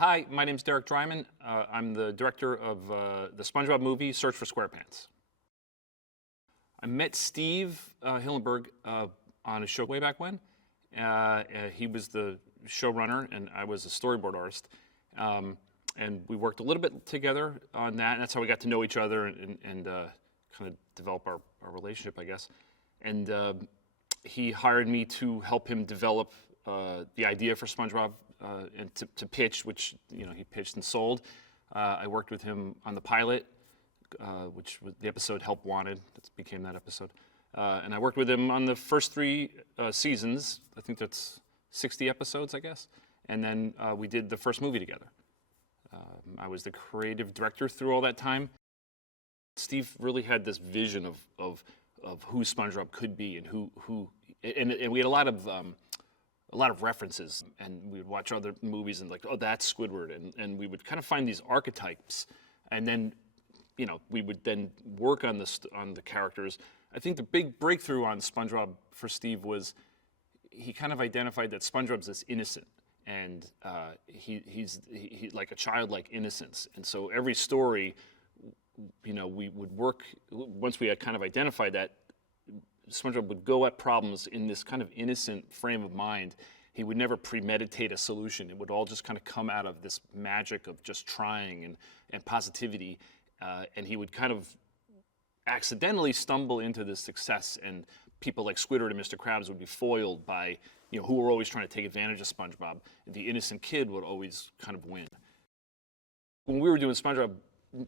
Hi, my name's Drymon. I'm the director of the Spongebob movie, Search for SQUAREPANTS. I met Steve Hillenburg on a show way back when. He was the showrunner, and I was a storyboard artist. And we worked a little bit together on that, and that's how we got to know each other and kind of develop our relationship, I guess. And he hired me to help him develop the idea for SpongeBob and to pitch, which he pitched and sold. I worked with him on the pilot, which was the episode Help Wanted. That became that episode. And I worked with him on the first 3 seasons. I think that's 60 episodes, I guess. And then we did the first movie together. I was the creative director through all that time. Steve really had this vision of who SpongeBob could be and and we had a lot of references, and we would watch other movies and like, oh, that's Squidward, and we would kind of find these archetypes, and then we would then work on the characters. I think the big breakthrough on SpongeBob for Steve was he kind of identified that SpongeBob's this innocent, and he's like a childlike innocence, and so every story, we would work, once we had kind of identified that, SpongeBob would go at problems in this kind of innocent frame of mind. He would never premeditate a solution. It would all just kind of come out of this magic of just trying and positivity, and he would kind of accidentally stumble into this success, and people like Squidward and Mr. Krabs would be foiled by, who were always trying to take advantage of SpongeBob. The innocent kid would always kind of win. When we were doing SpongeBob,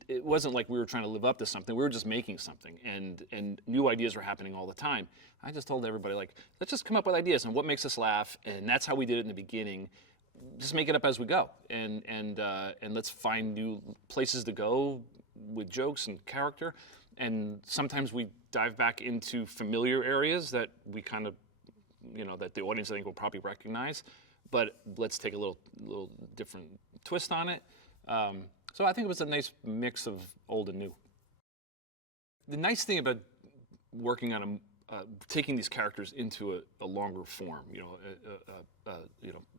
it wasn't like we were trying to live up to something. We were just making something, and new ideas were happening all the time. I just told everybody, like, let's just come up with ideas and what makes us laugh, and that's how we did it in the beginning. Just make it up as we go, and let's find new places to go with jokes and character. And sometimes we dive back into familiar areas that we kind of, that the audience, I think, will probably recognize, but let's take a little different twist on it. So I think it was a nice mix of old and new. The nice thing about working on taking these characters into a longer form,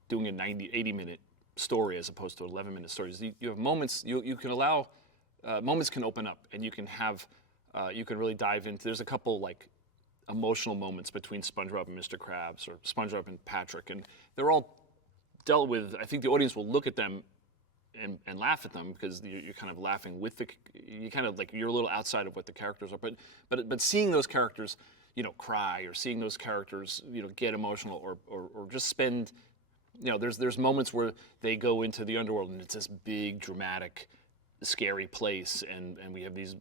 doing a 80-minute story as opposed to 11-minute stories. You have moments. You can allow moments can open up, and you can have you can really dive into. There's a couple like emotional moments between SpongeBob and Mr. Krabs, or SpongeBob and Patrick, and they're all dealt with. I think the audience will look at them and laugh at them because you're kind of laughing with you kind of like, you're a little outside of what the characters are, but seeing those characters, cry, or seeing those characters, get emotional, or just spend, there's moments where they go into the underworld and it's this big, dramatic, scary place, and we have these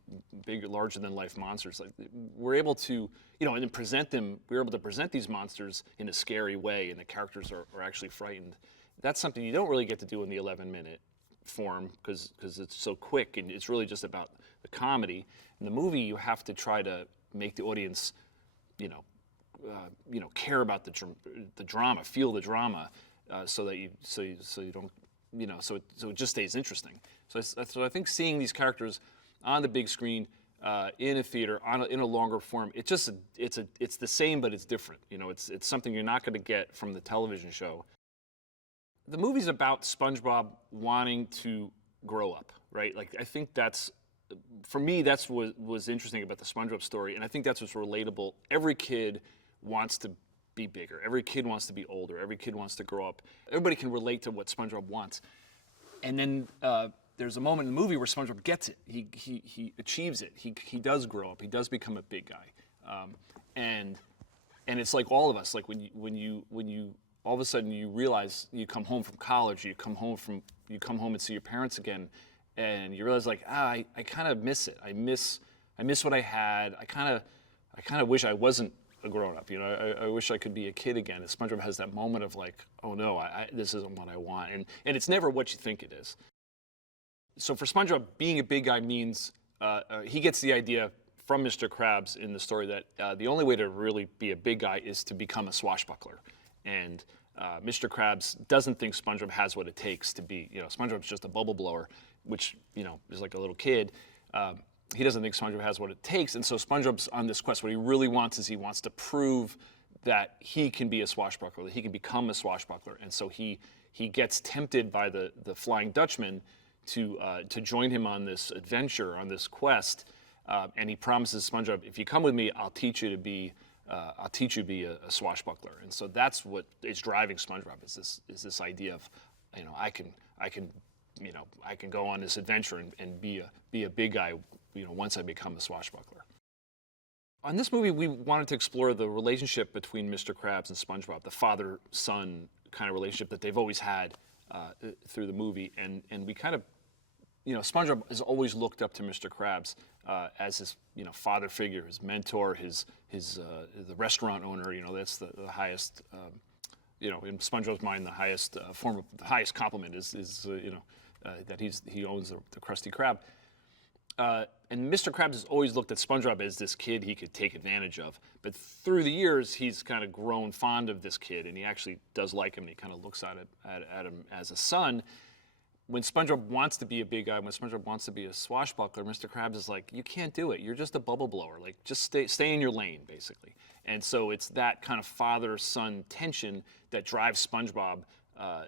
big, larger than life monsters. Like, we're able to, and present them. We're able to present these monsters in a scary way, and the characters are actually frightened. That's something you don't really get to do in the 11-minute form because it's so quick, and it's really just about the comedy. In the movie, you have to try to make the audience, care about the drama, feel the drama, so you don't, so it just stays interesting. So I think seeing these characters on the big screen, in a theater, in a longer form, it's the same, but it's different. It's something you're not going to get from the television show. The movie's about SpongeBob wanting to grow up, right? Like, I think for me, that's what was interesting about the SpongeBob story, and I think that's what's relatable. Every kid wants to be bigger. Every kid wants to be older. Every kid wants to grow up. Everybody can relate to what SpongeBob wants. And then there's a moment in the movie where SpongeBob gets it. He achieves it. He does grow up. He does become a big guy. And it's like all of us. Like when you all of a sudden you realize you come home from college, you come home and see your parents again, and you realize, like, I kind of miss it. I miss what I had. I kind of wish I wasn't a grown-up. I wish I could be a kid again. And SpongeBob has that moment of like, oh no, this isn't what I want, and it's never what you think it is. So for SpongeBob, being a big guy means he gets the idea from Mr. Krabs in the story that the only way to really be a big guy is to become a swashbuckler. And Mr. Krabs doesn't think SpongeBob has what it takes to be, SpongeBob's just a bubble blower, which, is like a little kid. He doesn't think SpongeBob has what it takes, and so SpongeBob's on this quest. What he really wants is he wants to prove that he can be a swashbuckler, that he can become a swashbuckler, and so he he gets tempted by the Flying Dutchman to join him on this adventure, on this quest, and he promises SpongeBob, if you come with me, I'll teach you to be a swashbuckler. And so that's what is driving SpongeBob, is this idea of, I can go on this adventure and be a big guy, once I become a swashbuckler. On this movie, we wanted to explore the relationship between Mr. Krabs and SpongeBob, the father-son kind of relationship that they've always had through the movie, and we kind of, SpongeBob has always looked up to Mr. Krabs as his, father figure, his mentor, the restaurant owner. That's the highest, in SpongeBob's mind, the highest the highest compliment is that he owns the Krusty Krab. And Mr. Krabs has always looked at SpongeBob as this kid he could take advantage of. But through the years, he's kind of grown fond of this kid, and he actually does like him. And he kind of looks at him as a son. When SpongeBob wants to be a big guy, when SpongeBob wants to be a swashbuckler, Mr. Krabs is like, you can't do it. You're just a bubble blower. Like, just stay in your lane, basically. And so it's that kind of father-son tension that drives SpongeBob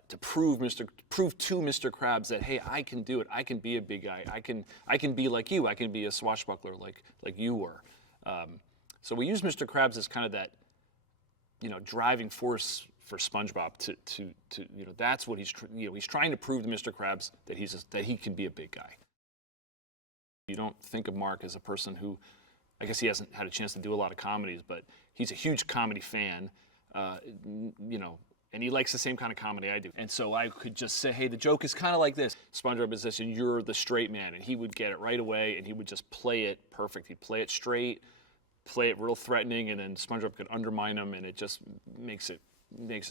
to prove to Mr. Krabs that, hey, I can do it. I can be a big guy. I can be like you. I can be a swashbuckler like you were. So we use Mr. Krabs as kind of that, driving force for SpongeBob to that's what he's trying to prove to Mr. Krabs that he can be a big guy. You don't think of Mark as a person who, I guess he hasn't had a chance to do a lot of comedies, but he's a huge comedy fan, and he likes the same kind of comedy I do. And so I could just say, hey, the joke is kind of like this. SpongeBob is this, and you're the straight man. And he would get it right away, and he would just play it perfect. He'd play it straight, play it real threatening, and then SpongeBob could undermine him, and it just makes it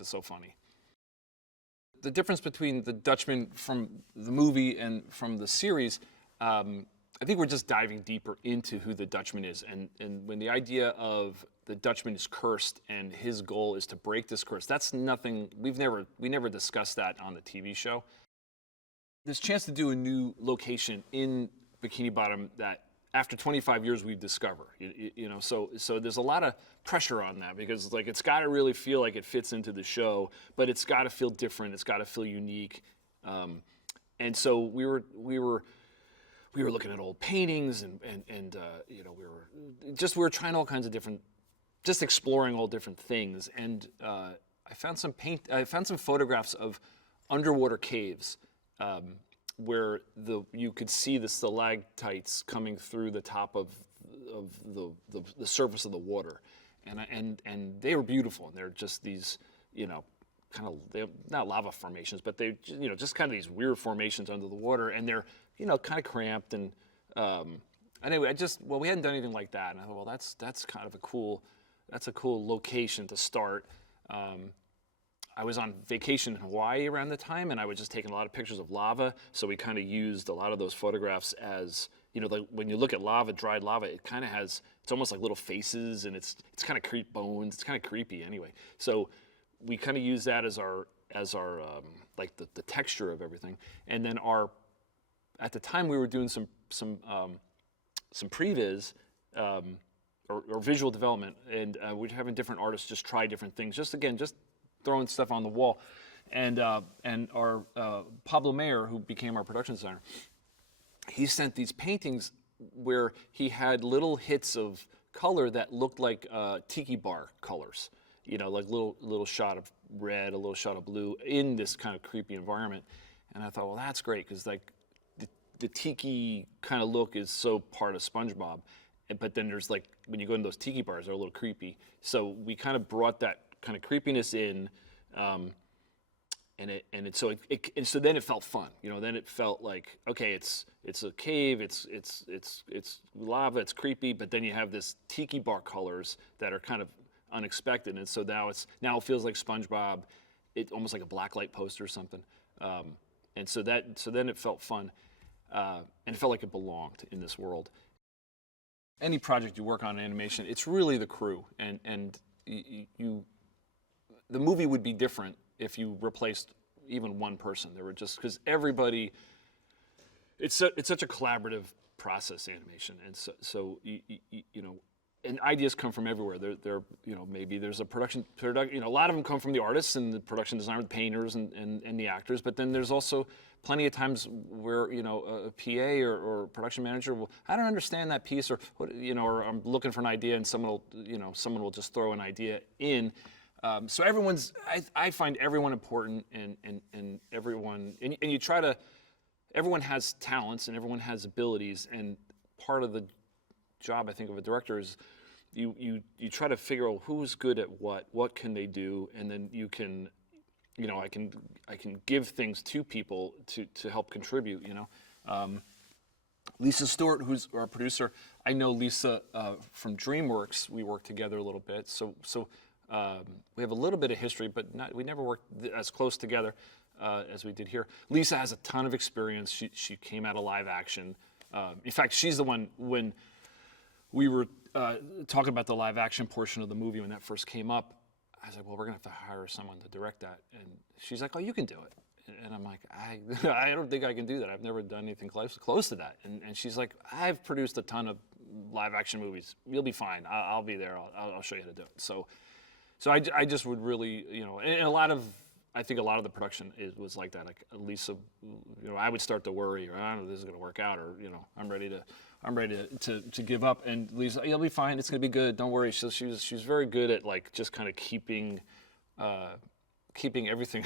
so funny. The difference between the Dutchman from the movie and from the series, I think we're just diving deeper into who the Dutchman is. And when the idea of the Dutchman is cursed and his goal is to break this curse, that's nothing, we never discussed that on the TV show. There's a chance to do a new location in Bikini Bottom that after 25 years we discover, so there's a lot of pressure on that, because it's got to really feel like it fits into the show, but it's got to feel different, it's got to feel unique. And so we were looking at old paintings and we were trying all kinds of different, just exploring all different things. And I found some photographs of underwater caves where you could see the stalactites coming through the top of the surface of the water, and they were beautiful. And they're just these they're not lava formations, but they just kind of these weird formations under the water, and they're kind of cramped. And anyway, we hadn't done anything like that, and I thought, well, that's kind of a cool location to start. I was on vacation in Hawaii around the time, and I was just taking a lot of pictures of lava, so we kind of used a lot of those photographs as, like when you look at lava, dried lava, it kind of has, it's almost like little faces, and it's kind of bones, it's kind of creepy anyway. So we kind of use that as our like the texture of everything. And then at the time we were doing some previs, or visual development, and we're having different artists just try different things, just throwing stuff on the wall. And our Pablo Mayer, who became our production designer, he sent these paintings where he had little hits of color that looked like tiki bar colors, like little shot of red, a little shot of blue in this kind of creepy environment. And I thought, well, that's great, because the tiki kind of look is so part of SpongeBob. But then there's when you go into those tiki bars, they're a little creepy. So we kind of brought that kind of creepiness in, so then it felt fun. Then it felt like, okay, it's a cave, it's lava, it's creepy, but then you have this tiki bar colors that are kind of unexpected, and so now it feels like SpongeBob, it's almost like a blacklight poster or something. And so then it felt fun, and it felt like it belonged in this world. Any project you work on in animation, it's really the crew, and the movie would be different if you replaced even one person. There were just, because everybody, it's such a collaborative process, animation, and so and ideas come from everywhere. You know, maybe there's a you know, a lot of them come from the artists and the production designer, the painters and the actors, but then there's also plenty of times where, you know, a PA or production manager will, I don't understand that piece, or, you know, or I'm looking for an idea and someone will just throw an idea in. So I find everyone important, and everyone, and you try to, everyone has talents and everyone has abilities, and part of the job, I think, of a director is you try to figure out who's good at what can they do, and then you can, you know, I can give things to people to help contribute, you know. Lisa Stewart, who's our producer, I know Lisa from DreamWorks. We worked together a little bit, so we have a little bit of history, but we never worked as close together as we did here. Lisa has a ton of experience. She came out of live action. In fact, she's the one, when we were talking about the live action portion of the movie when that first came up, I was like, well, we're gonna have to hire someone to direct that. And she's like, oh, you can do it. And I'm like, I don't think I can do that. I've never done anything close to that. And she's like, I've produced a ton of live action movies. You'll be fine. I'll be there. I'll show you how to do it. So I just would really, you know, and I think a lot of the production was like that. Like Lisa, you know, I would start to worry, or I don't know if this is going to work out, or, you know, I'm ready to give up. And Lisa, you'll be fine. It's going to be good. Don't worry. So she was very good at, like, just kind of keeping everything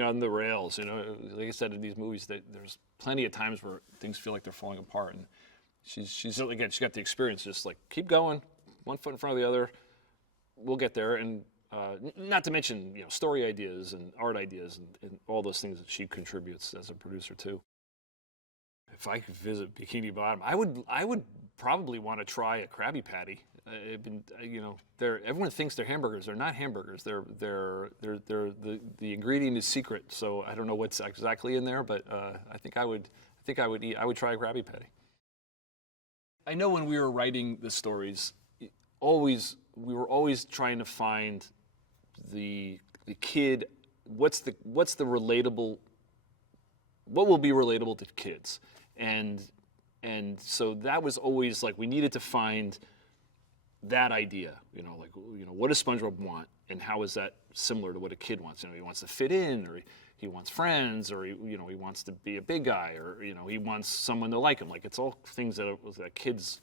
on the rails. You know, like I said, in these movies, there's plenty of times where things feel like they're falling apart, and she's again, she's got the experience. Just like, keep going, one foot in front of the other. We'll get there. And not to mention, you know, story ideas and art ideas and all those things that she contributes as a producer too. If I could visit Bikini Bottom, I would probably want to try a Krabby Patty. You know, everyone thinks they're hamburgers. They're not hamburgers. They're the ingredient is secret. So I don't know what's exactly in there, but I think I would try a Krabby Patty. I know when we were writing the stories, we were always trying to find the kid, what's the relatable, what will be relatable to kids, and so that was always like, we needed to find that idea, you know, like, you know, what does SpongeBob want, and how is that similar to what a kid wants? You know, he wants to fit in, or he wants friends, or he wants to be a big guy, or, you know, he wants someone to like him. Like, it's all things that kids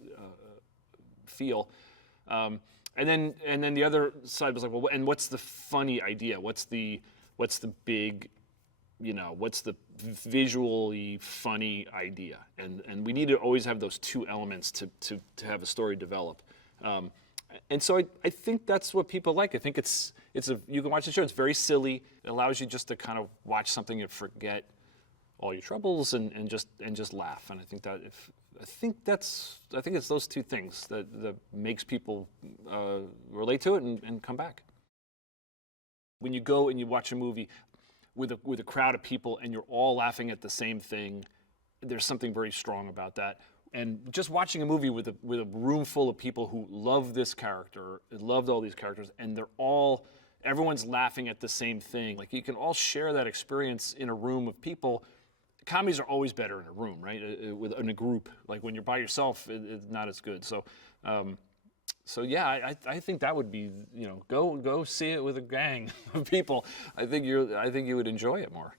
feel. And then the other side was like, well, and what's the funny idea? What's the big, you know, what's the visually funny idea? And we need to always have those two elements to have a story develop. And so I think that's what people like. I think you can watch the show. It's very silly. It allows you just to kind of watch something and forget all your troubles and just laugh. And I think it's those two things that makes people relate to it and come back. When you go and you watch a movie with a crowd of people and you're all laughing at the same thing, there's something very strong about that. And just watching a movie with a room full of people who love this character, loved all these characters, and everyone's laughing at the same thing. Like, you can all share that experience in a room of people. Comedies are always better in a room, right? In a group. Like, when you're by yourself, it's not as good. So yeah, I think that would be, you know, go see it with a gang of people. I think you would enjoy it more.